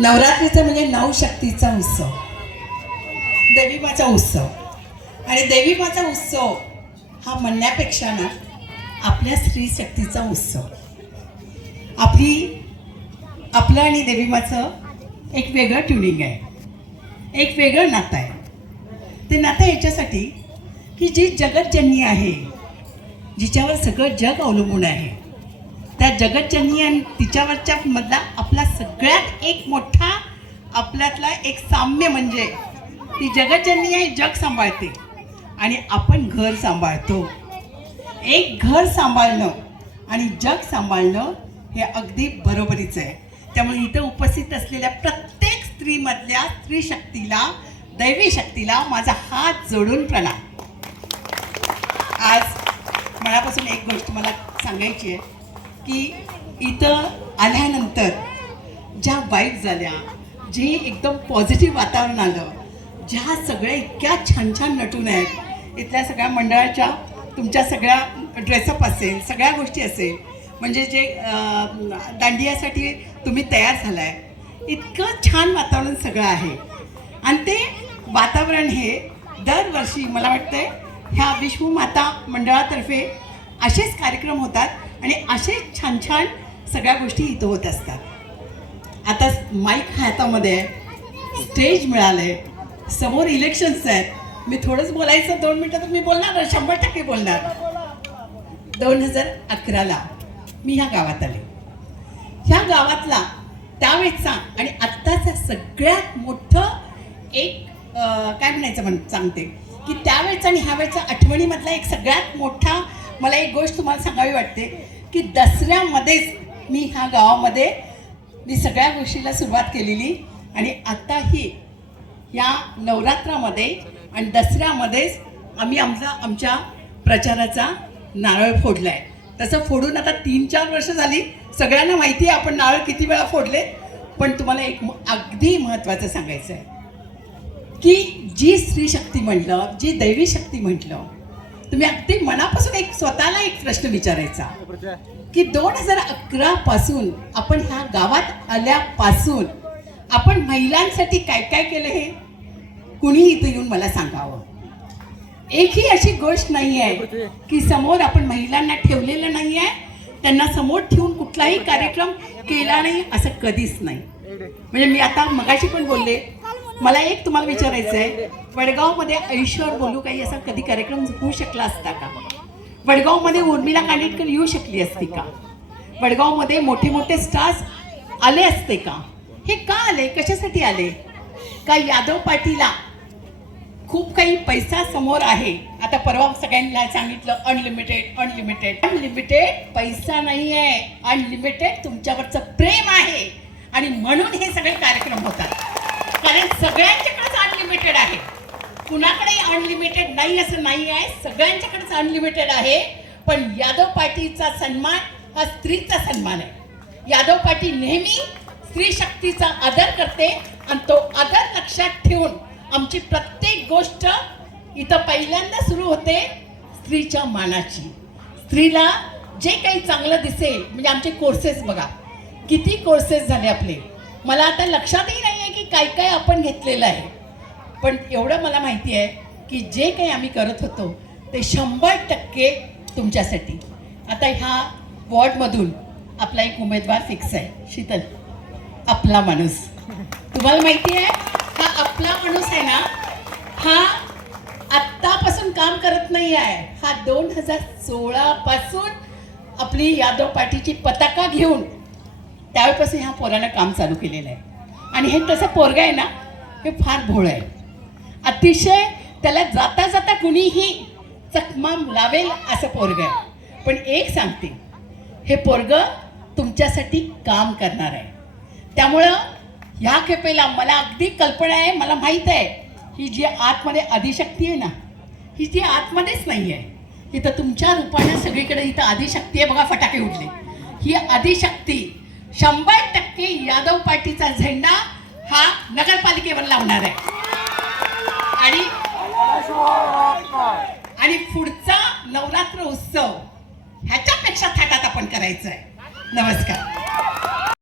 नवरात्रीचा म्हणजे नवशक्तीचा उत्सव, देवीमाचा उत्सव. आणि देवीमाचा उत्सव हा म्हणण्यापेक्षा ना आपल्या स्त्री शक्तीचा उत्सव. आपलं आणि देवीमाचं एक वेगळं ट्युनिंग आहे, एक वेगळं नातं आहे. ते नातं याच्यासाठी की जी जगतजननी आहे, जिच्यावर सगळं जग अवलंबून आहे, त्या जगतजननी आणि तिच्यावरच्या मधला आपला सगळ्यात एक मोठा आपल्यातला एक साम्य म्हणजे ती जगतजननी आहे, जग सांभाळते आणि आपण घर सांभाळतो. एक घर सांभाळणं आणि जग सांभाळणं हे अगदी बरोबरीच आहे. त्यामुळे इथं उपस्थित असलेल्या प्रत्येक स्त्रीमधल्या स्त्री शक्तीला, दैवी शक्तीला माझा हात जोडून प्रणाम. आज मनापासून एक गोष्ट मला सांगायची आहे की इथं आल्यानंतर ज्या वाईब झाल्या, जे एकदम पॉझिटिव्ह वातावरण आलं, ज्या सगळ्या इतक्या छान छान नटून आहेत, इथल्या सगळ्या मंडळाच्या तुमच्या सगळ्या ड्रेसअप असेल, सगळ्या गोष्टी असेल, म्हणजे जे दांडियासाठी तुम्ही तयार झाला आहे, इतकं छान वातावरण सगळं आहे. आणि ते वातावरण हे दरवर्षी मला वाटतंय ह्या विश्वमाता मंडळातर्फे असेच कार्यक्रम होतात आणि असेच छान छान सगळ्या गोष्टी इथं होत असतात. आता माईक हातामध्ये आहे, स्टेज मिळालं आहे, समोर इलेक्शन्स आहेत. मी थोडंच बोलायचं, 2 मिनटं तर मी बोलणार, 100% बोलणार. 2011ला मी ह्या गावात आले. ह्या गावातला त्यावेळेचा आणि आत्ताचा सगळ्यात मोठं एक काय म्हणायचं सांगते की त्यावेळेचा आणि ह्या वेळेचा आठवणीमधला एक सगळ्यात मोठा मला एक गोष्ट तुम्हाला सांगावी वाटते की दसऱ्यामध्येच मी ह्या गावामध्ये मी सगळ्या गोष्टीला सुरुवात केलेली आणि आत्ताही या नवरात्रामध्ये आणि दसऱ्यामध्येच आम्ही आमच्या प्रचाराचा नारळ फोडला आहे. तसं फोडून आता 3-4 वर्ष झाली. सगळ्यांना माहिती आहे आपण नारळ किती वेळा फोडले. पण तुम्हाला एक अगदी महत्त्वाचं सांगायचं आहे की जी स्त्री शक्ती म्हटलं, जी दैवी शक्ती म्हटलं, तुम्ही अगदी मनापासून एक स्वतःला एक प्रश्न विचारायचा की 2011 पासून आपण ह्या गावात आल्यापासून आपण महिलांसाठी काय काय केलं हे कुणी इथं येऊन मला सांगावं. एकही अशी गोष्ट नाही आहे की समोर आपण महिलांना ठेवलेलं नाही आहे, त्यांना समोर ठेवून कुठलाही कार्यक्रम केला नाही, असं कधीच नाही. म्हणजे मी आता मगाशी पण बोलले, मला एक तुम्हाला विचारायचं आहे, वडगावमध्ये आयुष्यावर बोलू काही असा कधी कार्यक्रम होऊ शकला असता का? वडगावमध्ये उर्मिला कांडेटकर येऊ शकली असती का? वडगावमध्ये मोठे मोठे स्टार्स आले असते का? हे का आले, कशासाठी आले? का यादव पाटीलला खूप काही पैसा समोर आहे. आता परवा सगळ्यांना सांगितलं अनलिमिटेड अनलिमिटेड. अनलिमिटेड पैसा नाही आहे, अनलिमिटेड तुमच्यावरचं प्रेम आहे. आणि म्हणून हे सगळे कार्यक्रम होतात, कारण सगळ्यांच्याकडेच अनलिमिटेड आहे. कुणाकडे अनलिमिटेड नाही असं नाही आहे, सगळ्यांच्याकडेच अनलिमिटेड आहे. पण यादव पाटीलचा सन्मान हा स्त्रीचा सन्मान आहे. यादव पाटील नेहमी स्त्री शक्तीचा आदर करते आणि तो आदर लक्षात ठेवून आमची प्रत्येक गोष्ट इथं पहिल्यांदा सुरू होते स्त्रीच्या मानाची. स्त्रीला जे काही चांगलं दिसेल, म्हणजे आमचे कोर्सेस बघा किती कोर्सेस झाले आपले. मला आता लक्षातही नाही आहे की काय काय आपण घेतलेलं आहे, पण एवढं मला माहिती आहे की जे काही आम्ही करत होतो ते 100% तुमच्यासाठी. आता ह्या वॉर्डमधून आपला एक उमेदवार फिक्स आहे, शीतल, आपला माणूस. तुम्हाला माहिती आहे हा आपला माणूस आहे ना, हा आत्तापासून काम करत नाही आहे, हा 2016 पासून आपली यादव पार्टीची पताका घेऊन त्यावेळेपासून ह्या पोरानं काम चालू केलेलं आहे. आणि हे तसं पोरगा आहे ना, हे फार भोळ आहे, अतिशय. त्याला जाता जाता कुणीही चकमा लावेल असं पोरग आहे. पण एक सांगते, हे पोरग तुमच्यासाठी काम करणार आहे. त्यामुळं ह्या खेपेला मला अगदी कल्पना आहे, मला माहीत आहे ही जी आतमध्ये आदिशक्ती आहे ना, ही जी आतमध्येच नाही आहे, इथं तुमच्या रूपाने सगळीकडे इथं आदिशक्ती आहे. बघा फटाके उडले. ही आदिशक्ती 100% यादव पार्टीचा झेंडा हा नगरपालिकेवर लावणार आहे. आणि पुढचा नवरात्र उत्सव ह्याच्यापेक्षा थाटात आपण करायचा आहे. नमस्कार.